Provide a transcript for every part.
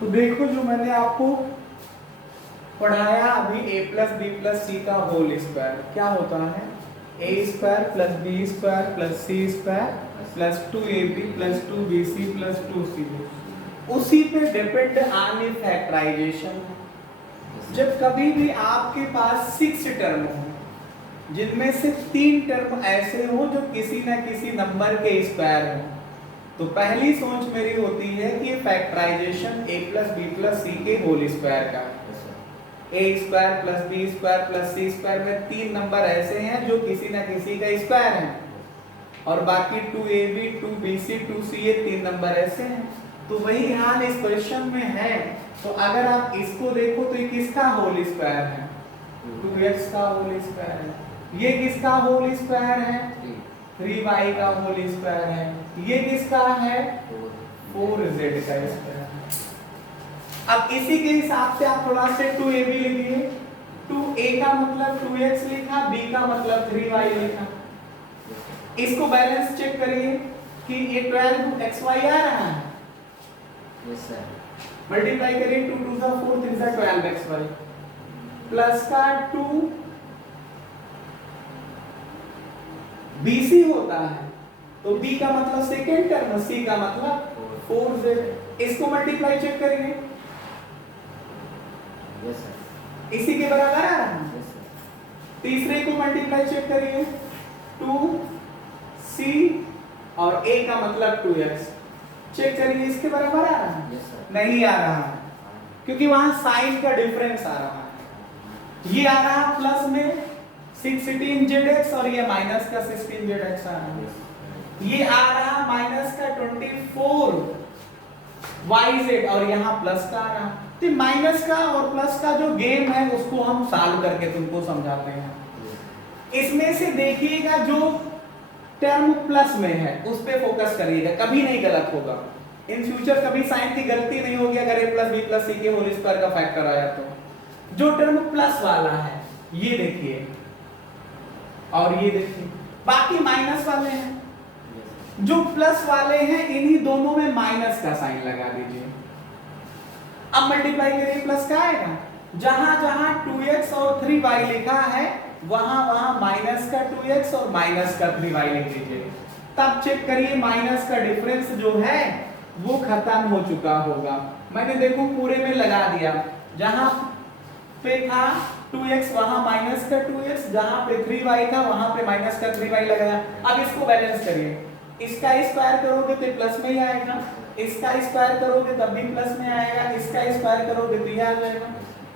तो देखो जो मैंने आपको पढ़ाया अभी a plus b plus c का होल स्क्वायर क्या होता है a square plus b square plus c square plus 2ab plus 2bc plus 2cb उसी पे डिपेंड ऑन फैक्टराइजेशन। जब कभी भी आपके पास 6 टर्म हो जिनमें से 3 टर्म ऐसे हो जो किसी ना किसी नंबर के स्क्वायर हो तो पहली सोच मेरी होती है कि factorization a plus b plus c के होल स्क्वायर का a square plus b square plus c square में 3 नंबर ऐसे हैं जो किसी ना किसी का स्क्वायर है और बाकी 2ab 2bc 2c ये 3 नंबर ऐसे हैं। तो वही हाल इस क्वेश्चन में है। तो अगर आप इसको देखो तो ये किसका होल स्क्वायर है 2x का होल स्क्वायर है। ये किसका होल स्क्वायर है 3y का होल स्क्वायर है। ये किसका है 4z का स्क्वायर है। अब इसी के हिसाब से आप थोड़ा से 2ab लिखिए 2a का मतलब 2x लिखा b का मतलब 3y लिखा। इसको बैलेंस चेक करिए कि ये 12xy आ रहा है यस सर मल्टीप्लाई करिए 2 2 जा 4 3 जा 12xy प्लस का 2 bc होता है तो b का मतलब सेकेंड टर्म c का मतलब 4z। इसको मल्टीप्लाई चेक करिए यस सर इसी के बराबर आ रहा है। यस सर तीसरे को मल्टीप्लाई चेक करिए 2c और a का मतलब 2x चेक करिए इसके बराबर आ रहा है यस सर नहीं आ रहा है क्योंकि वहां साइन का डिफरेंस आ रहा है। ये आ रहा है प्लस में 16zx और ये माइनस का 16zx आ रहा है। ये आ रहा माइनस का 24yz और यहाँ प्लस का आ रहा। तो माइनस का और प्लस का जो गेम है उसको हम सॉल्व करके तुमको समझाते हैं। इसमें से देखिएगा जो टर्म प्लस में है उस पे फोकस करिएगा कभी नहीं गलत होगा। इन फ्यूचर कभी साइन की गलती नहीं होगी अगर a plus b plus c के होल स्क्वायर का फैक्टर आया तो। जो टर्म प्लस वाला है ये देखिए और ये देखिए बाकी माइनस वाले हैं। जो प्लस वाले हैं इन्हीं दोनों में माइनस का साइन लगा दीजिए। अब मल्टीप्लाई करिए प्लस का आएगा जहां जहां 2x और 3y लिखा है वहां वहां माइनस का 2x और माइनस का 3y लिख दीजिए। तब चेक करिए माइनस का डिफरेंस जो है वो खत्म हो चुका होगा। मैंने देखो पूरे में लगा दिया जहां पे था 2x वहां माइनस का 2x जहां पे 3y था वहां पे माइनस का 3y लगाया। अब इसको बैलेंस करिए इसका स्क्वायर करोगे तो प्लस में ही आएगा इसका स्क्वायर करोगे तब भी प्लस में आएगा इसका स्क्वायर करोगे तो ये आ जाएगा।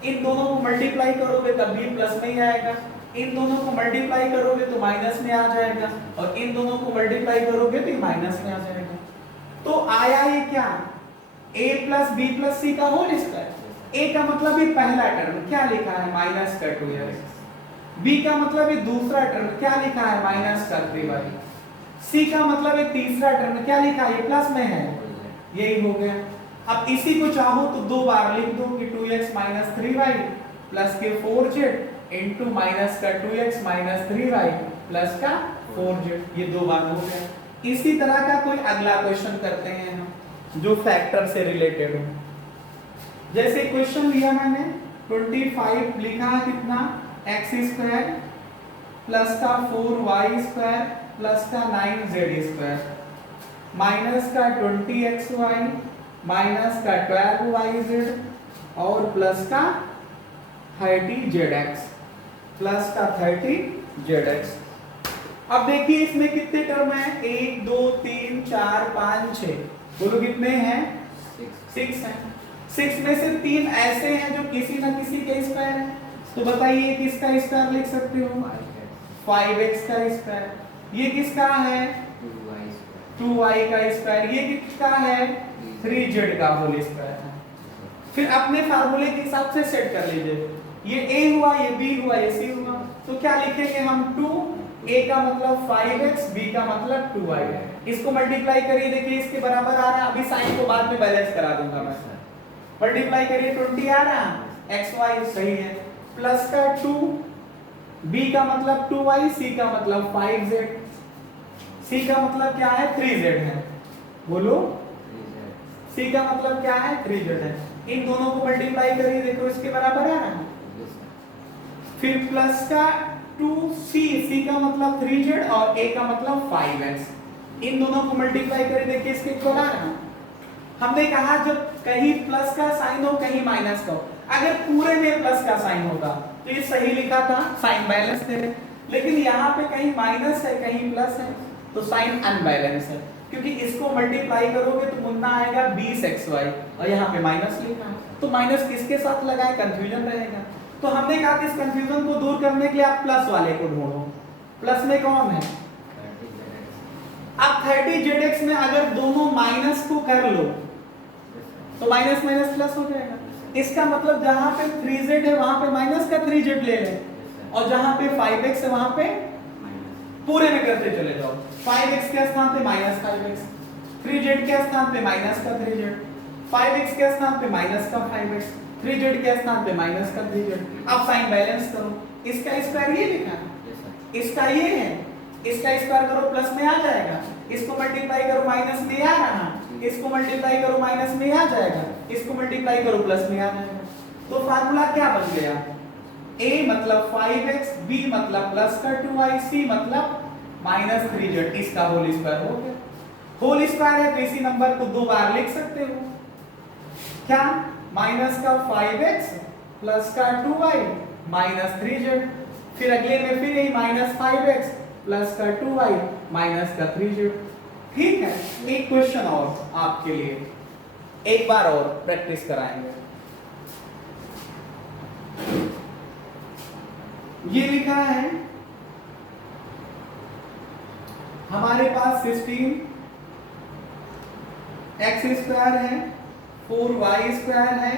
इन दोनों को मल्टीप्लाई करोगे तब भी प्लस में ही आएगा। इन दोनों को मल्टीप्लाई करोगे तो माइनस में आ जाएगा और इन दोनों को मल्टीप्लाई करोगे तो माइनस में आ जाएगा। तो आया ये क्या a plus b plus c का होल स्क्वायर। a का मतलब ये पहला टर्म क्या लिखा है माइनस का 2x। b का मतलब ये दूसरा टर्म क्या लिखा है माइनस का 3y। c का मतलब ये तीसरा टर्म क्या लिखा है ये प्लस में है यही हो गया। अब इसी को चाहो तो दो बार लिख दो कि 2x माइनस 3y प्लस के 4z इंटू माइनस का 2x माइनस 3y प्लस का 4z ये दो बार हो गया। इसी तरह का कोई अगला क्वेश्चन करते हैं हम जो फैक्टर से रिलेटेड हो। जैसे क्वेश्चन लिया मैंने 25 लिखा कितना x स्क्वायर प्लस का 4y स्क्वायर प्लस का 9z स्क्वायर माइनस का 20xy माइनस का 12yz और प्लस का 30zx प्लस का 30zx। अब देखिए इसमें कितने टर्म है 1 2 3 4 5 6 बोलो कितने हैं 6 हैं। 6 में से 3 ऐसे हैं जो किसी ना किसी के स्क्वायर है। तो बताइए किसका स्क्वायर लिख सकते हो 5x का स्क्वायर। ये किसका है 2y का स्क्वायर। ये किसका है 3z का होल स्क्वायर है। फिर अपने फार्मूले के हिसाब से सेट कर लीजिए ये a हुआ ये b हुआ ये c हुआ। तो क्या लिखेंगे हम 2 a का मतलब 5x b का मतलब 2y। इसको मल्टीप्लाई करिए देखिए इसके बराबर आ रहा है। अभी साइन को बाद में बैलेंस करा दूंगा मैं। मल्टीप्लाई करिए 20 आ रहा xy सही है प्लस का 2 b का मतलब 2y c का मतलब 5z c का मतलब क्या है 3z है। बोलो c का मतलब क्या है 3z है। इन दोनों को मल्टीप्लाई करिए, देखो इसके बराबर आ रहा है। Yes sir. फिर प्लस का 2c, c का मतलब 3z और a का मतलब 5x, इन दोनों को मल्टीप्लाई करिए, देखिए इसके इक्वल आ रहा है। हमने कहा जब कहीं प्लस का साइन हो कहीं माइनस का हो, अगर पूरे में प्लस का साइन होगा तो ये सही लिखा था, साइन बैलेंस थे, लेकिन यहाँ पे कहीं माइनस है कहीं प्लस है तो साइन अनबैलेंस है, क्योंकि इसको मल्टीप्लाई करोगे तो मुन्ना आएगा 20xy और यहाँ पे माइनस लिखा है, तो माइनस किसके साथ लगाए, कंफ्यूजन रहेगा। तो हमने कहा कि इस कंफ्यूजन को दूर करने के लिए आप प्लस वाले को ढूंढो। प्लस में कौन है, 30 अब 30zx में अगर दोनों माइनस को कर लो तो माइनस माइनस प्लस हो जाएगा। इसका मतलब जहां पे 3z है वहां पे माइनस का 3z ले लें, और जहां पे 5x है वहां पे पूरे में करते चले जाओ। 5x के स्थान पे माइनस 5x, 3z के स्थान पे माइनस का 3z, 5x के स्थान पे माइनस का 5x, 3z के स्थान पे माइनस का 3z। अब साइन बैलेंस करो, इसका स्क्वायर ये लिखा है, इसका ये है, इसका स्क्वायर करो प्लस में आ जाएगा, इसको मल्टीप्लाई करो माइनस में आ रहा, इसको मल्टीप्लाई करो माइनस में आ जाएगा, इसको मल्टीप्लाई करो प्लस में आ जाएगा। तो फार्मूला क्या बन गया, a मतलब 5x, b मतलब प्लस का 2y, c मतलब माइनस 3z, इसका होल स्क्वायर हो गया। होल स्क्वायर है तो इसी नंबर को दो बार लिख सकते हो, क्या, माइनस का 5x प्लस का 2y माइनस 3z, फिर अगले में फिर यही माइनस 5x प्लस का 2y माइनस का 3z। ठीक है, एक क्वेश्चन और आपके लिए, एक बार और प्रैक्टिस कराएंगे। ये लिखा है हमारे पास 16 x स्क्वायर है, 4y स्क्वायर है,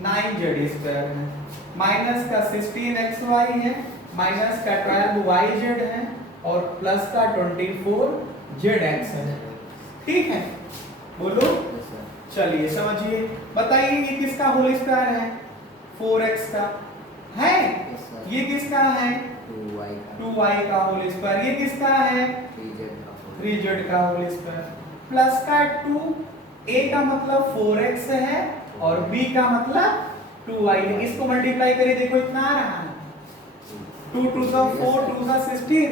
9z स्क्वायर है, माइनस का 16xy है, माइनस का 12yz है और प्लस का 24zx है। ठीक है, बोलो, चलिए समझिए, बताइए ये किसका होल स्क्वायर है, 4x का है, ये किसका है, 2y का होल स्क्वायर, ये किसका है, 3z का होल स्क्वायर, प्लस का 2, a का मतलब 4x है और b का मतलब 2y है, इसको मल्टीप्लाई करिए, देखो इतना आ रहा है, 2 2 सा 4 2 सा 16,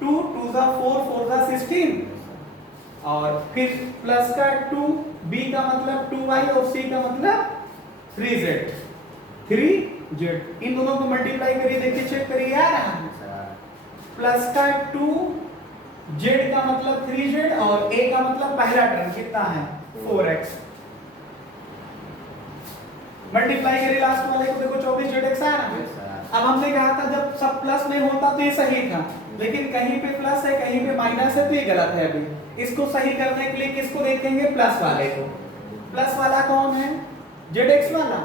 2 2 सा 4 4 सा 16 और फिर प्लस का 2, b का मतलब 2y और c का मतलब 3z, इन दोनों को मल्टीप्लाई करिए, देखिए चेक करिए आ रहा है, प्लस का 2, z का मतलब 3z और a का मतलब पहला टर्म कितना है 4x, मल्टीप्लाई करिए लास्ट वाले को, देखो 24zx आ रहा है। अब हमने कहा था जब सब प्लस में होता तो ये सही था, लेकिन कहीं पे प्लस है कहीं पे माइनस है तो ये गलत है। अभी इसको सही करने के लिए किसको देखेंगे, प्लस वाले को। प्लस वाला कौन है, zx वाला,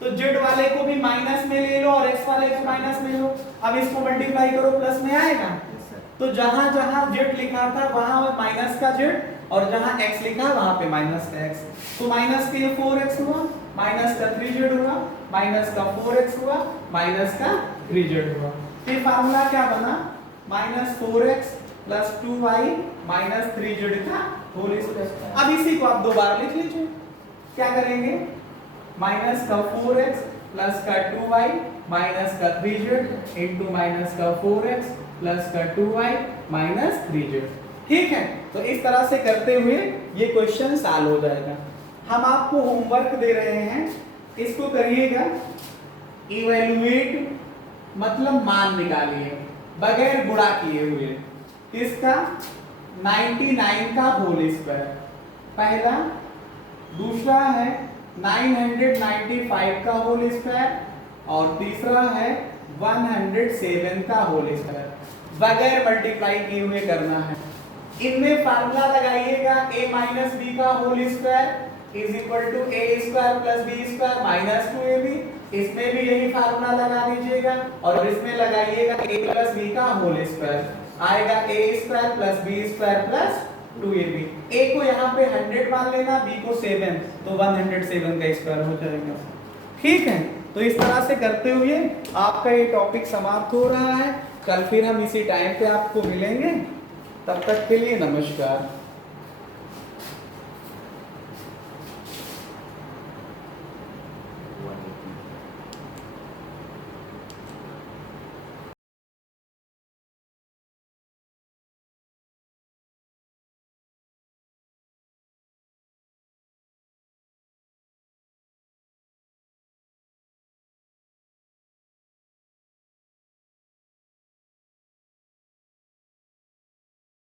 तो z वाले को भी माइनस में ले लो और x वाले को माइनस में लो। अब इसको मल्टीप्लाई करो प्लस में आएगा, तो जहां जहां z लिखा था वहां माइनस का z और जहां x लिखा वहां पे माइनस का x, तो माइनस के 4x हुआ, माइनस का 3z हुआ, माइनस का 4x हुआ, माइनस का 3z हुआ। तो फार्मूला क्या बना, minus 4x plus 2y minus 3z का होल स्क्वायर। अब इसी को आप दो बार लिख लीजिए, क्या करेंगे, माइनस का 4x प्लस का 2y माइनस का 3z इंटू माइनस का 4x प्लस का 2y माइनस 3z। ठीक है, तो इस तरह से करते हुए ये क्वेश्चन सॉल्व हो जाएगा। हम आपको होमवर्क दे रहे हैं, इसको करिएगा, इवैल्यूएट मतलब मान निकालिए बगैर गुणा किए हुए, किसका, 99 का होल स्क्वायर पहला, दूसरा है 995 का होल स्क्वायर और तीसरा है 107 का होल स्क्वायर, बगैर मल्टीप्लाई किए हुए करना है। इनमें फार्मूला लगाइएगा, a माइनस बी का whole square is equal to a square plus b square minus 2ab, इसमें भी यही फार्मूला लगा दीजिएगा और इसमें लगाइएगा a प्लस b का होल स्क्वायर, आएगा a square plus b square plus 2ab। a को यहाँ पे 100 मान लेना, b को 7, तो 107 का स्क्वायर हो जाएगा। ठीक है, तो इस तरह से करते हुए आपका ये टॉपिक समाप्त हो रहा है। कल फिर हम इसी टाइम पे आपको मिलेंगे, तब तक के लिए नमस्कार।